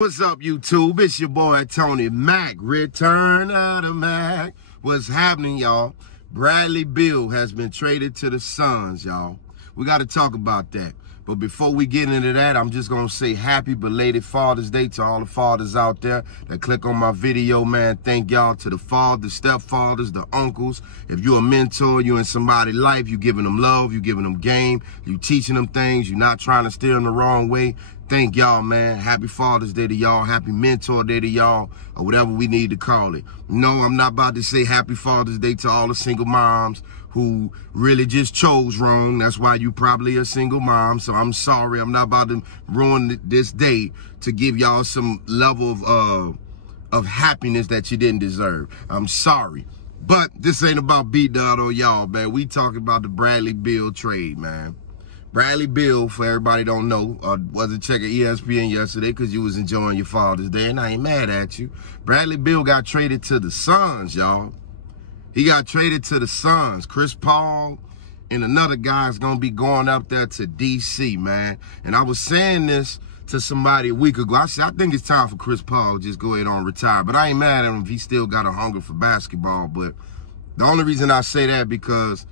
What's up, YouTube? It's your boy, Tony Mac. Return of the Mac. What's happening, y'all? Bradley Beal has been traded to the Suns, y'all. We got to talk about that. But before we get into that, I'm just going to say happy belated Father's Day to all the fathers out there that click on my video, man. Thank y'all to the fathers, stepfathers, the uncles. If you're a mentor, you're in somebody's life, you giving them love, you giving them game, you teaching them things, you're not trying to steer them the wrong way. Thank y'all, man. Happy Father's Day to y'all. Happy Mentor Day to y'all, or whatever we need to call it. No, I'm not about to say Happy Father's Day to all the single moms who really just chose wrong. That's why you probably a single mom. So I'm sorry. I'm not about to ruin this day to give y'all some level of happiness that you didn't deserve. I'm sorry. But this ain't about beating out on y'all, man. We talking about the Bradley Beal trade, man. Bradley Beal, for everybody don't know, wasn't checking ESPN yesterday because you was enjoying your Father's Day, and I ain't mad at you. Bradley Beal got traded to the Suns, y'all. He got traded to the Suns. Chris Paul and another guy is going to be going up there to D.C., man. And I was saying this to somebody a week ago. I said, I think it's time for Chris Paul to just go ahead and retire. But I ain't mad at him if he still got a hunger for basketball. But the only reason I say that because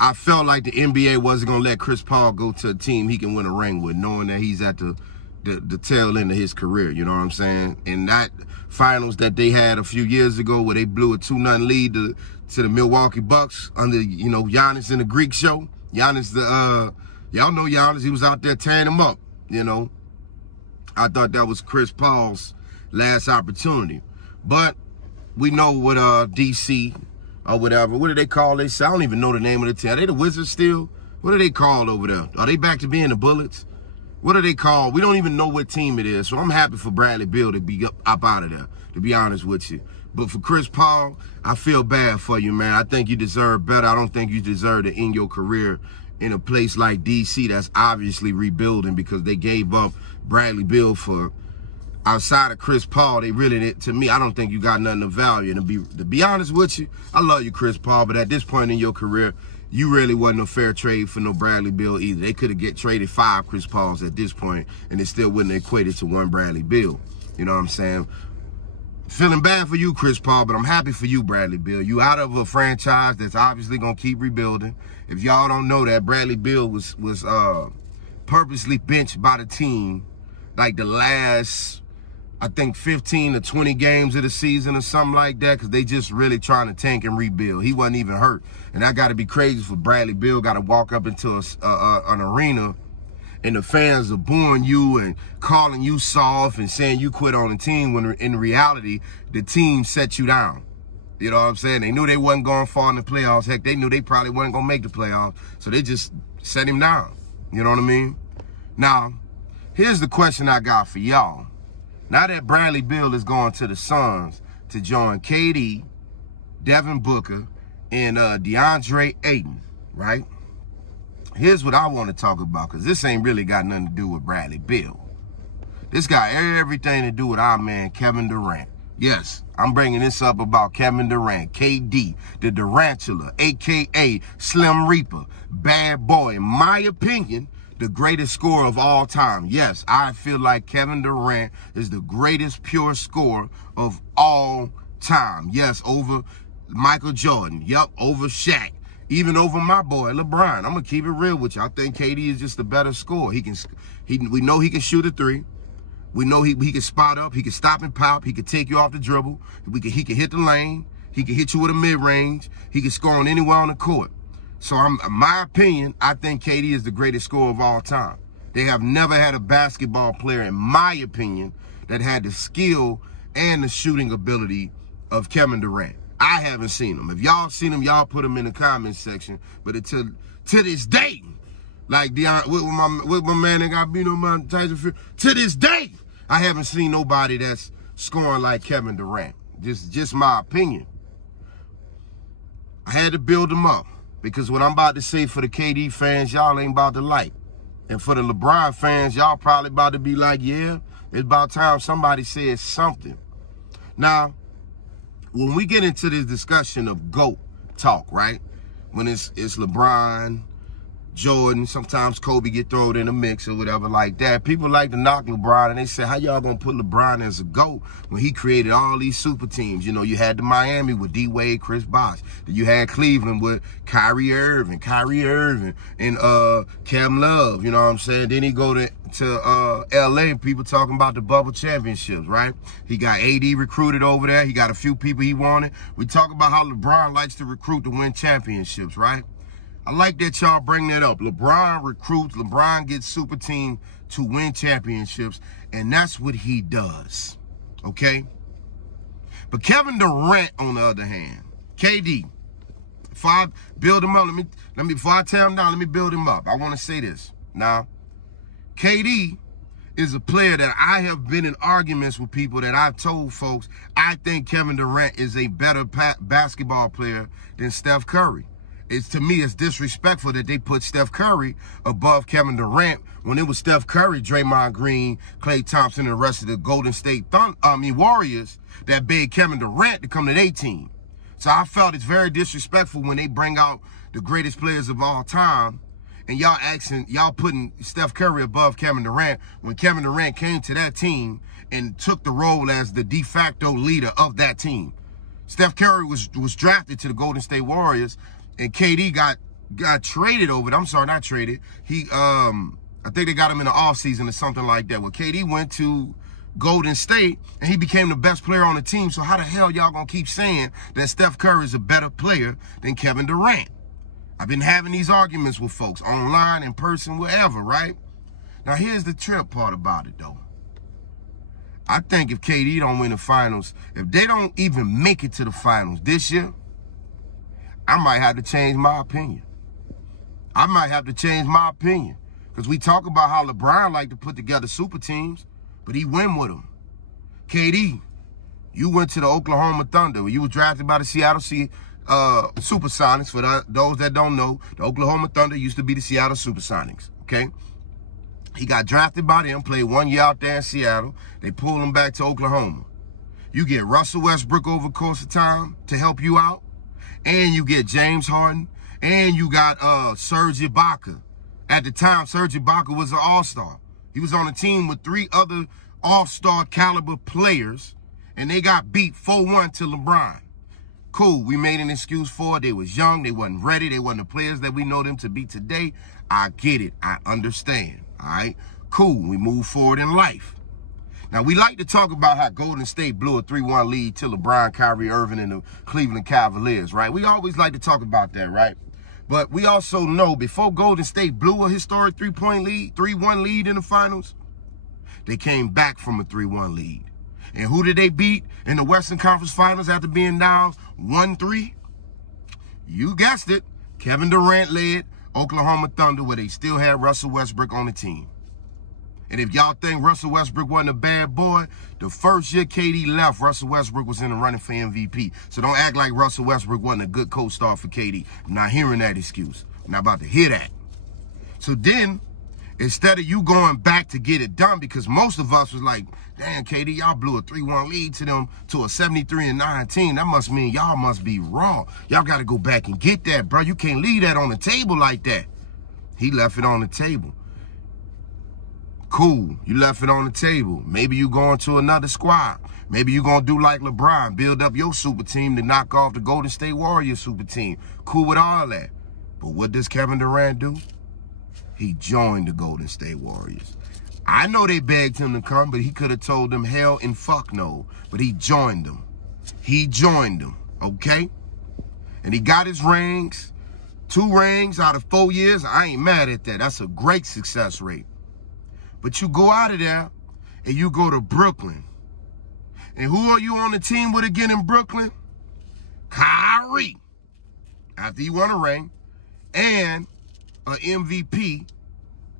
I felt like the NBA wasn't going to let Chris Paul go to a team he can win a ring with, knowing that he's at the tail end of his career, you know what I'm saying? And that finals that they had a few years ago where they blew a 2-0 lead to the Milwaukee Bucks under, you know, Giannis in the Greek show. Giannis, y'all know Giannis, he was out there tearing them up, you know. I thought that was Chris Paul's last opportunity. But we know what D.C., or whatever. What do they call this? I don't even know the name of the team. Are they the Wizards still? What are they called over there? Are they back to being the Bullets? What are they called? We don't even know what team it is. So I'm happy for Bradley Beal to be up out of there, to be honest with you. But for Chris Paul, I feel bad for you, man. I think you deserve better. I don't think you deserve to end your career in a place like D.C. that's obviously rebuilding because they gave up Bradley Beal for... Outside of Chris Paul, they really, to me, I don't think you got nothing of value. And to be honest with you, I love you, Chris Paul, but at this point in your career, you really wasn't a fair trade for no Bradley Beal either. They could have traded 5 Chris Pauls at this point, and it still wouldn't equate it to 1 Bradley Beal. You know what I'm saying? Feeling bad for you, Chris Paul, but I'm happy for you, Bradley Beal. You out of a franchise that's obviously going to keep rebuilding. If y'all don't know that, Bradley Beal was purposely benched by the team like the last... I think 15 to 20 games of the season or something like that because they just really trying to tank and rebuild. He wasn't even hurt. And that got to be crazy for Bradley Beal. Got to walk up into an arena and the fans are booing you and calling you soft and saying you quit on the team when in reality, the team set you down. You know what I'm saying? They knew they wasn't going far in the playoffs. Heck, they knew they probably wasn't going to make the playoffs. So they just set him down. You know what I mean? Now, here's the question I got for y'all. Now that Bradley Beal is going to the Suns to join KD, Devin Booker, and DeAndre Ayton, right? Here's what I want to talk about, because this ain't really got nothing to do with Bradley Beal. This got everything to do with our man, Kevin Durant. Yes, I'm bringing this up about Kevin Durant, KD, the Durantula, a.k.a. Slim Reaper, bad boy. In my opinion, the greatest scorer of all time. Yes, I feel like Kevin Durant is the greatest pure scorer of all time. Yes, over Michael Jordan. Yep, over Shaq. Even over my boy, LeBron. I'm going to keep it real with you. I think KD is just the better scorer. We know he can shoot a 3. We know he can spot up. He can stop and pop. He can take you off the dribble. He can hit the lane. He can hit you with a mid-range. He can score on anywhere on the court. So, in my opinion, I think KD is the greatest scorer of all time. They have never had a basketball player, in my opinion, that had the skill and the shooting ability of Kevin Durant. I haven't seen him. If y'all seen him, y'all put him in the comments section. But to this day, like with my man that got beat on my Tyson Fury, to this day, I haven't seen nobody that's scoring like Kevin Durant. Just my opinion. I had to build him up. Because what I'm about to say for the KD fans, y'all ain't about to like. And for the LeBron fans, y'all probably about to be like, yeah, it's about time somebody says something. Now, when we get into this discussion of GOAT talk, right? When it's LeBron, Jordan, sometimes Kobe get thrown in the mix or whatever like that. People like to knock LeBron, and they say, how y'all gonna put LeBron as a GOAT when he created all these super teams? You know, you had the Miami with D-Wade, Chris Bosh. Then you had Cleveland with Kyrie Irving, and Kevin Love, you know what I'm saying? Then he go to LA, and people talking about the bubble championships, right? He got AD recruited over there. He got a few people he wanted. We talk about how LeBron likes to recruit to win championships, right? I like that y'all bring that up. LeBron recruits, LeBron gets super team to win championships, and that's what he does, okay? But Kevin Durant, on the other hand, KD, before I build him up, before I tear him down, let me build him up. I want to say this. Now, KD is a player that I have been in arguments with people that I've told folks, I think Kevin Durant is a better basketball player than Steph Curry. To me, it's disrespectful that they put Steph Curry above Kevin Durant when it was Steph Curry, Draymond Green, Klay Thompson, and the rest of the Golden State Warriors that begged Kevin Durant to come to their team. So I felt it's very disrespectful when they bring out the greatest players of all time and y'all putting Steph Curry above Kevin Durant when Kevin Durant came to that team and took the role as the de facto leader of that team. Steph Curry was drafted to the Golden State Warriors, and KD got traded over it. I'm sorry, not traded. I think they got him in the offseason or something like that. Well, KD went to Golden State, and he became the best player on the team. So how the hell y'all gonna keep saying that Steph Curry is a better player than Kevin Durant? I've been having these arguments with folks online, in person, wherever, right? Now, here's the trip part about it, though. I think if KD don't win the finals, if they don't even make it to the finals this year, I might have to change my opinion. Because we talk about how LeBron like to put together super teams, but he win with them. KD, you went to the Oklahoma Thunder. You were drafted by the Seattle Supersonics. For those that don't know, the Oklahoma Thunder used to be the Seattle Supersonics, okay? He got drafted by them, played 1 year out there in Seattle. They pulled him back to Oklahoma. You get Russell Westbrook over the course of time to help you out. And you get James Harden, and you got Serge Ibaka. At the time, Serge Ibaka was an all-star. He was on a team with 3 other all-star caliber players, and they got beat 4-1 to LeBron. Cool, we made an excuse for it. They was young, they wasn't ready, they wasn't the players that we know them to be today. I get it, I understand, all right? Cool, we move forward in life. Now, we like to talk about how Golden State blew a 3-1 lead to LeBron, Kyrie Irving, and the Cleveland Cavaliers, right? We always like to talk about that, right? But we also know before Golden State blew a historic 3-1 lead in the finals, they came back from a 3-1 lead. And who did they beat in the Western Conference Finals after being down 1-3? You guessed it. Kevin Durant led Oklahoma Thunder, where they still had Russell Westbrook on the team. And if y'all think Russell Westbrook wasn't a bad boy, the first year KD left, Russell Westbrook was in the running for MVP. So don't act like Russell Westbrook wasn't a good co-star for KD. I'm not hearing that excuse. I'm not about to hear that. So then, instead of you going back to get it done, because most of us was like, damn, KD, y'all blew a 3-1 lead to them to a 73-19. That must mean y'all must be raw. Y'all got to go back and get that, bro. You can't leave that on the table like that. He left it on the table. Cool, you left it on the table. Maybe you going to another squad. Maybe you going to do like LeBron, build up your super team to knock off the Golden State Warriors super team. Cool with all that. But what does Kevin Durant do? He joined the Golden State Warriors. I know they begged him to come, but he could have told them hell and fuck no. But he joined them. He joined them, okay? And he got his rings. 2 rings out of 4 years. I ain't mad at that. That's a great success rate. But you go out of there and you go to Brooklyn. And who are you on the team with again in Brooklyn? Kyrie. After he won a ring. And an MVP,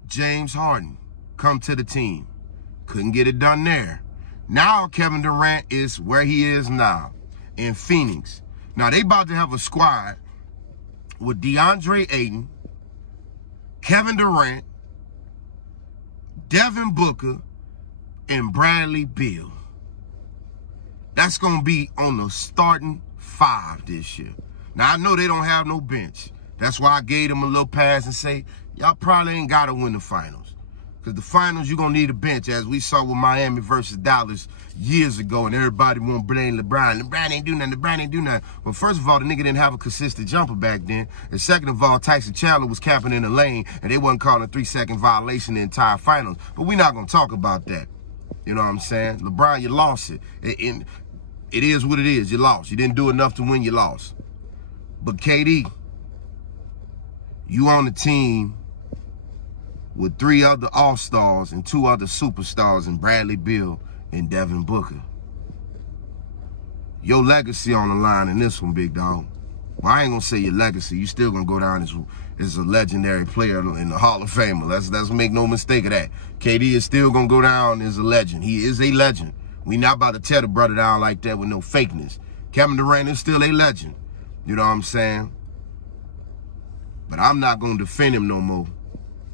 James Harden, come to the team. Couldn't get it done there. Now Kevin Durant is where he is now, in Phoenix. Now they about to have a squad with DeAndre Ayton, Kevin Durant, Devin Booker, and Bradley Beal. That's going to be on the starting 5 this year. Now, I know they don't have no bench. That's why I gave them a little pass and say, y'all probably ain't got to win the finals. Because the finals, you're going to need a bench, as we saw with Miami versus Dallas years ago, and everybody want to blame LeBron. LeBron ain't do nothing. LeBron ain't do nothing. But first of all, the nigga didn't have a consistent jumper back then. And second of all, Tyson Chandler was capping in the lane, and they wasn't calling a 3-second violation the entire finals. But we're not going to talk about that. You know what I'm saying? LeBron, you lost it. And it is what it is. You lost. You didn't do enough to win. You lost. But KD, you on the team with 3 other All-Stars and 2 other superstars in Bradley Beal and Devin Booker. Your legacy on the line in this one, big dog. Well, I ain't gonna say your legacy. You still gonna go down as a legendary player in the Hall of Fame. Let's make no mistake of that. KD is still gonna go down as a legend. He is a legend. We not about to tear the brother down like that with no fakeness. Kevin Durant is still a legend. You know what I'm saying? But I'm not gonna defend him no more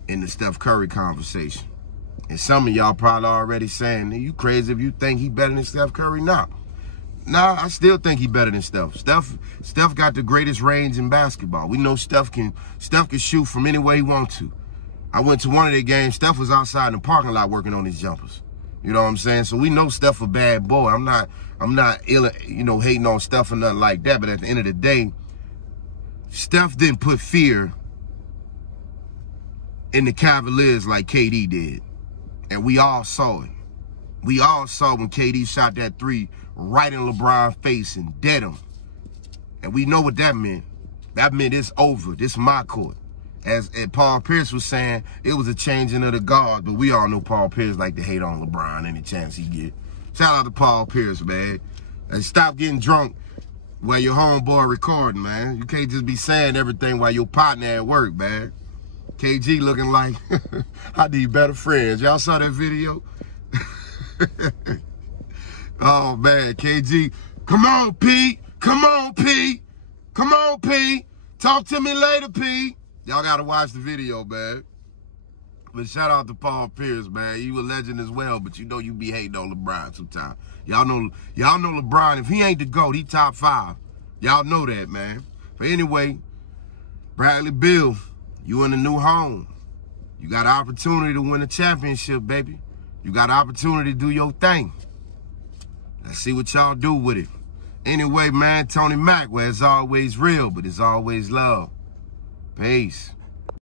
in the Steph Curry conversation. And some of y'all probably already saying, you crazy if you think he better than Steph Curry now. Nah, I still think he better than Steph. Steph got the greatest range in basketball. We know Steph can shoot from any way he wants to. I went to one of their games. Steph was outside in the parking lot working on his jumpers. You know what I'm saying? So we know Steph a bad boy. I'm not ill, hating on Steph or nothing like that. But at the end of the day, Steph didn't put fear in the Cavaliers like KD did. And we all saw it. We all saw when KD shot that 3 right in LeBron's face and dead him. And we know what that meant. That meant it's over. This is my court. As Paul Pierce was saying, it was a changing of the guard. But we all know Paul Pierce like to hate on LeBron any chance he get. Shout out to Paul Pierce, man. And stop getting drunk while your homeboy recording, man. You can't just be saying everything while your partner at work, man. KG looking like I need better friends. Y'all saw that video? Oh, man, KG. Come on, Pete. Come on, Pete. Come on, Pete. Talk to me later, Pete. Y'all got to watch the video, man. But shout out to Paul Pierce, man. You a legend as well, but you know you be hating on LeBron sometimes. Y'all know LeBron, if he ain't the GOAT, he top 5. Y'all know that, man. But anyway, Bradley Beal, you in a new home. You got an opportunity to win a championship, baby. You got an opportunity to do your thing. Let's see what y'all do with it. Anyway, man, Tony Mack, where it's always real, but it's always love. Peace.